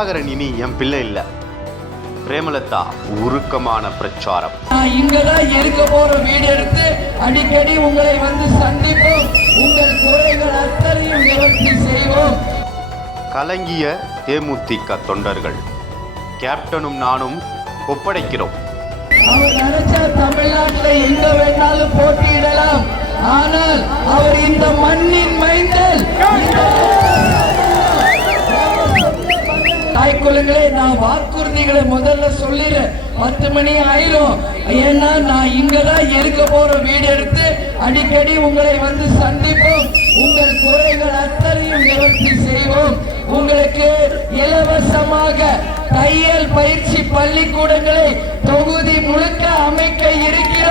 பிரபாகரன் இனி என் பிள்ளை இல்ல. பிரேமலதா உருக்கமான பிரச்சாரம். நான் இங்கதான் இருக்க போற வீடு எடுத்து அடிக்கடி உங்களை வந்து சந்திப்போம். உங்கள் குறைகள் அத்தனையும் நிவர்த்தி செய்வோம். கலங்கிய தேமுதிக தொண்டர்கள். கேப்டனும் நானும் ஒப்படைக்கிறோம். அவர் நினைச்சா தமிழ்நாட்டில் எங்க வேணாலும் போட்டியிடலாம். ஆனால் அவர் இந்த மண்ணின் மைந்தல். தாய்க்குள்ளங்களே, நான் வாக்குறுதிகளை முதல்ல சொல்லிடுறேன். 10 மணி ஆயிரும். ஏன்னா நான் இங்கதான் இருக்க போற வீடு எடுத்து அடிக்கடி உங்களை வந்து சந்திப்போம். உங்கள் குறைகள் அத்தனையும் நிவர்த்தி செய்வோம். உங்களுக்கு இலவசமாக தையல் பயிற்சி பள்ளிக்கூடங்களை தொகுதி முழுக்க அமைக்க இருக்கிறோம்.